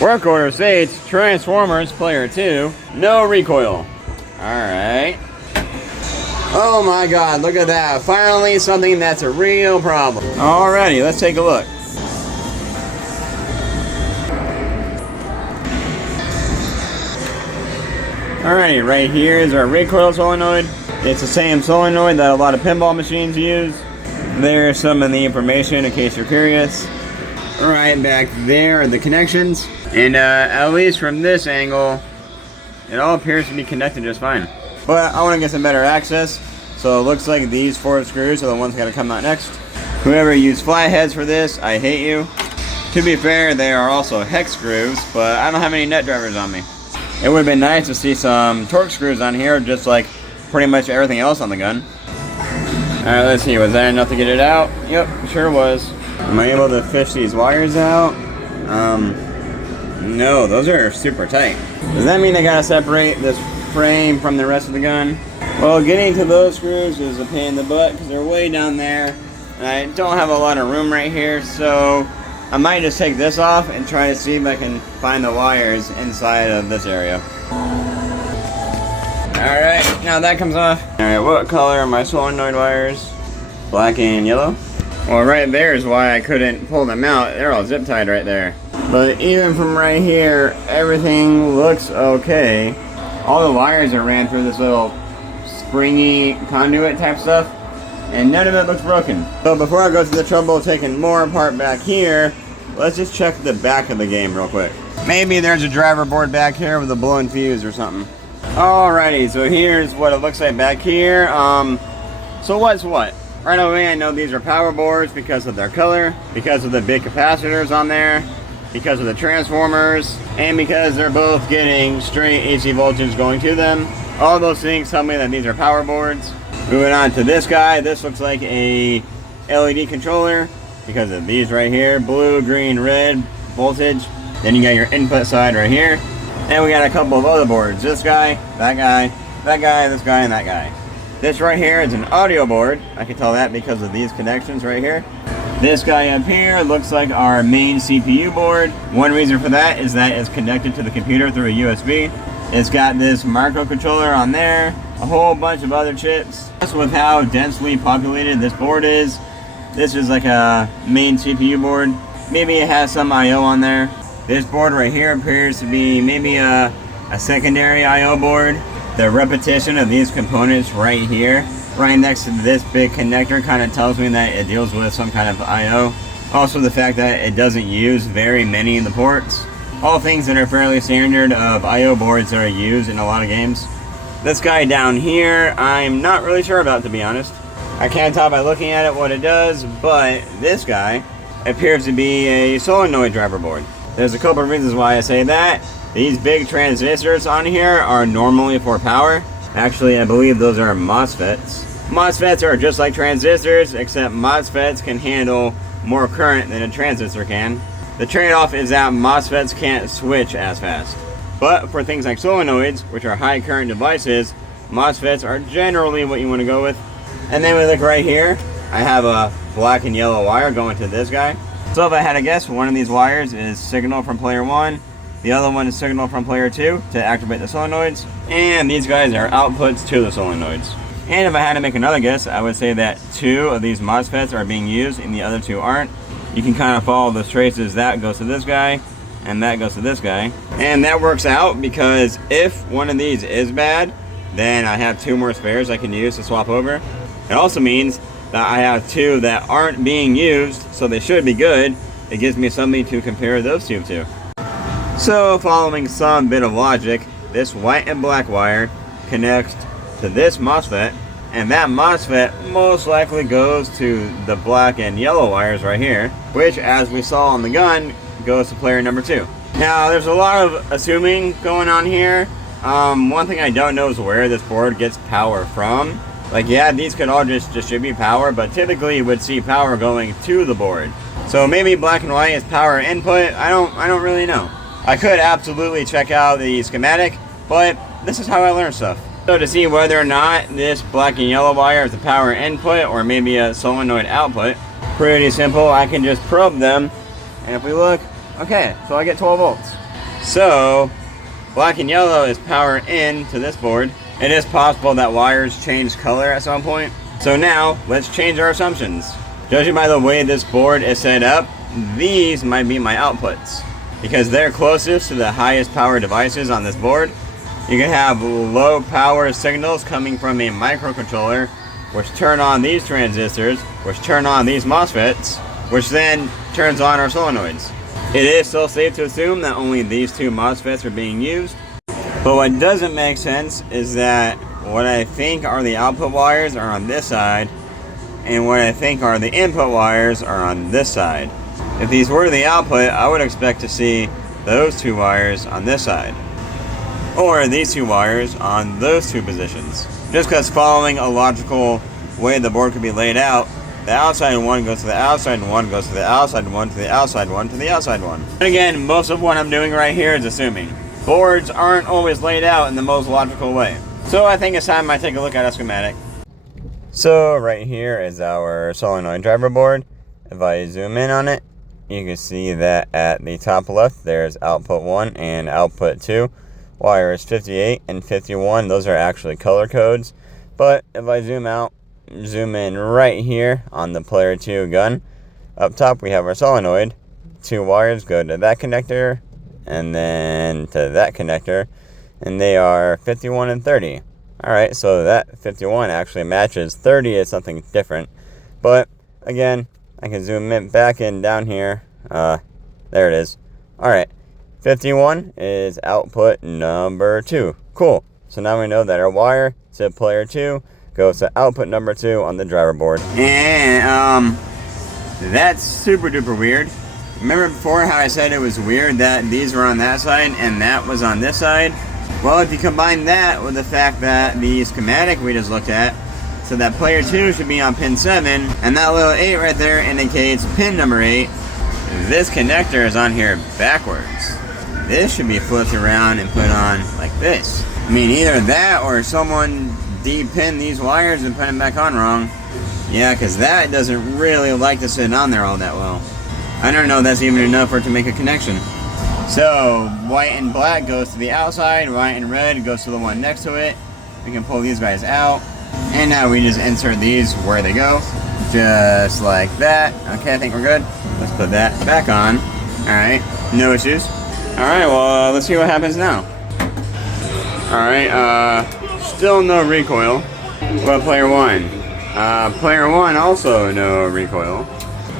Work order states Transformers Player 2, no recoil. Alright. Oh my god, look at that. Finally something that's a real problem. Alrighty, let's take a look. Alrighty, right here is our recoil solenoid. It's the same solenoid that a lot of pinball machines use. There's some of the information in case you're curious. Alright, back there are the connections. And at least from this angle, it all appears to be connected just fine. But I want to get some better access, so it looks like these 4 screws are the ones that gotta come out next. Whoever used flatheads for this, I hate you. To be fair, they are also hex screws, but I don't have any net drivers on me. It would have been nice to see some torque screws on here, just like pretty much everything else on the gun. Alright, let's see, was that enough to get it out? Yep, sure was. Am I able to fish these wires out? No, those are super tight. Does that mean I gotta separate this frame from the rest of the gun? Well, getting to those screws is a pain in the butt because they're way down there. And I don't have a lot of room right here, so I might just take this off and try to see if I can find the wires inside of this area. Alright, now that comes off. Alright, what color are my solenoid wires? Black and yellow? Well, right there is why I couldn't pull them out. They're all zip tied right there. But even from right here, everything looks okay. All the wires are ran through this little springy conduit type stuff, and none of it looks broken. So before I go through the trouble of taking more apart back here, let's just check the back of the game real quick. Maybe there's a driver board back here with a blown fuse or something. Alrighty, so here's what it looks like back here. So what's what? Right away I know these are power boards because of their color, because of the big capacitors on there, because of the transformers, and because they're both getting straight AC voltage going to them. All those things tell me that these are power boards. Moving on to this guy, this looks like a LED controller because of these right here, blue, green, red voltage. Then you got your input side right here. And we got a couple of other boards. This guy, that guy, that guy, this guy, and that guy. This right here is an audio board. I can tell that because of these connections right here. This guy up here looks like our main CPU board. One reason for that is that it's connected to the computer through a USB. It's got this microcontroller on there, a whole bunch of other chips. Just with how densely populated this board is, this is like a main CPU board. Maybe it has some I/O on there. This board right here appears to be maybe a secondary I/O board. The repetition of these components right here, right next to this big connector, kind of tells me that it deals with some kind of I/O. Also the fact that it doesn't use very many of the ports. All things that are fairly standard of I/O boards that are used in a lot of games. This guy down here, I'm not really sure about, to be honest. I can't tell by looking at it what it does, but this guy appears to be a solenoid driver board. There's a couple of reasons why I say that. These big transistors on here are normally for power. Actually, I believe those are MOSFETs. MOSFETs are just like transistors, except MOSFETs can handle more current than a transistor can. The trade-off is that MOSFETs can't switch as fast. But for things like solenoids, which are high current devices, MOSFETs are generally what you want to go with. And then we look right here, I have a black and yellow wire going to this guy. So if I had to guess, one of these wires is signal from player 1, the other one is signal from player 2 to activate the solenoids, and these guys are outputs to the solenoids. And if I had to make another guess, I would say that 2 of these MOSFETs are being used and the other 2 aren't. You can kind of follow the traces. That goes to this guy, and that goes to this guy. And that works out because if one of these is bad, then I have 2 more spares I can use to swap over. It also means that I have 2 that aren't being used, so they should be good. It gives me something to compare those 2 to. So following some bit of logic, this white and black wire connects to this MOSFET, and that MOSFET most likely goes to the black and yellow wires right here, which, as we saw on the gun, goes to player number 2. Now, there's a lot of assuming going on here. One thing I don't know is where this board gets power from. Like, yeah, these could all just distribute power, but typically you would see power going to the board. So maybe black and white is power input. I don't really know. I could absolutely check out the schematic, but this is how I learn stuff. So to see whether or not this black and yellow wire is a power input or maybe a solenoid output, pretty simple. I can just probe them, and if we look, okay, so I get 12 volts. So black and yellow is powered in to this board. It is possible that wires change color at some point. So now let's change our assumptions. Judging by the way this board is set up, these might be my outputs because they're closest to the highest power devices on this board. You can have low power signals coming from a microcontroller, which turn on these transistors, which turn on these MOSFETs, which then turns on our solenoids. It is still safe to assume that only these two MOSFETs are being used. But what doesn't make sense is that what I think are the output wires are on this side, and what I think are the input wires are on this side. If these were the output, I would expect to see those two wires on this side, or these two wires on those two positions. Just because following a logical way the board could be laid out, the outside one goes to the outside one, goes to the outside one, to the outside one, to the outside one. And again, most of what I'm doing right here is assuming. Boards aren't always laid out in the most logical way. So I think it's time I take a look at a schematic. So right here is our solenoid driver board. If I zoom in on it, you can see that at the top left there's output 1 and output 2. Wires 58 and 51, those are actually color codes. But if I zoom out, zoom in right here on the player 2 gun, up top we have our solenoid. 2 wires go to that connector and then to that connector, and they are 51 and 30. Alright, so that 51 actually matches. 30 is something different. But again, I can zoom in back in down here. There it is. Alright, 51 is output number 2. Cool. So now we know that our wire to player 2 goes to output number 2 on the driver board. And that's super duper weird. Remember before how I said it was weird that these were on that side and that was on this side? Well, if you combine that with the fact that the schematic we just looked at, so that player 2 should be on pin 7, and that little 8 right there indicates pin number 8, this connector is on here backwards. This should be flipped around and put on like this. I mean, either that or someone de-pinned these wires and put them back on wrong. Yeah, because that doesn't really like to sit on there all that well. I don't know if that's even enough for it to make a connection. So, white and black goes to the outside, white and red goes to the one next to it. We can pull these guys out. And now we just insert these where they go. Just like that. Okay, I think we're good. Let's put that back on. Alright, no issues. Alright, well, let's see what happens now. Alright, still no recoil. But player 1. Player 1 also no recoil.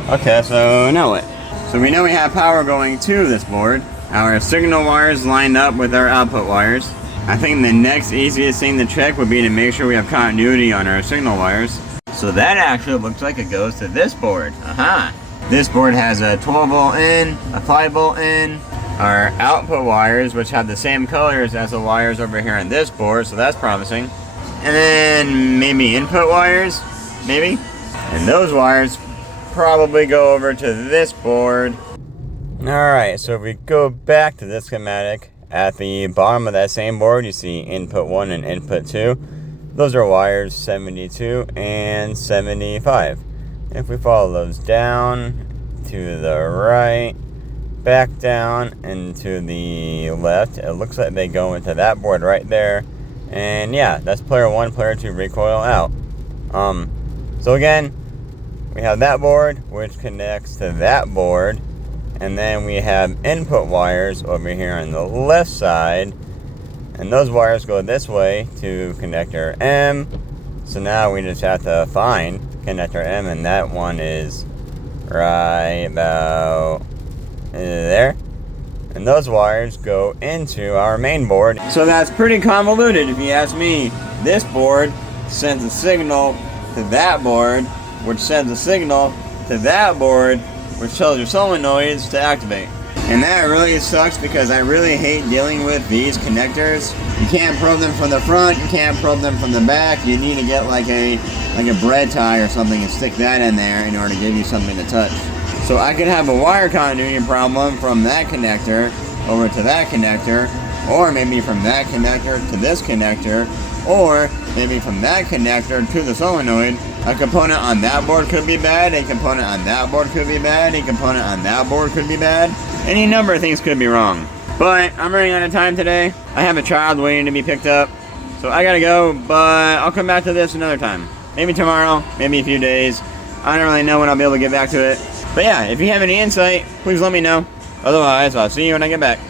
Okay, so now what? So we know we have power going to this board. Our signal wires lined up with our output wires. I think the next easiest thing to check would be to make sure we have continuity on our signal wires. So that actually looks like it goes to this board. Aha! This board has a 12 volt in, a 5 volt in, our output wires, which have the same colors as the wires over here on this board, so that's promising. And then maybe input wires, maybe? And those wires probably go over to this board. Alright, so if we go back to this schematic, at the bottom of that same board you see input 1 and input 2. Those are wires 72 and 75. If we follow those down to the right, back down and to the left, it looks like they go into that board right there. And yeah, that's player 1, player 2 recoil out. So again, we have that board which connects to that board, and then we have input wires over here on the left side, and those wires go this way to connector M. So now we just have to find connector M, and that one is right about there. And those wires go into our main board. So that's pretty convoluted if you ask me. This board sends a signal to that board, which sends a signal to that board, which tells your solenoids to activate. And that really sucks because I really hate dealing with these connectors. You can't probe them from the front, you can't probe them from the back. You need to get like a bread tie or something and stick that in there in order to give you something to touch. So I could have a wire continuity problem from that connector over to that connector, or maybe from that connector to this connector, or maybe from that connector to the solenoid. A component on that board could be bad, a component on that board could be bad, a component on that board could be bad. Any number of things could be wrong. But I'm running out of time today. I have a child waiting to be picked up, so I gotta go, but I'll come back to this another time. Maybe tomorrow, maybe a few days. I don't really know when I'll be able to get back to it. But yeah, if you have any insight, please let me know. Otherwise, I'll see you when I get back.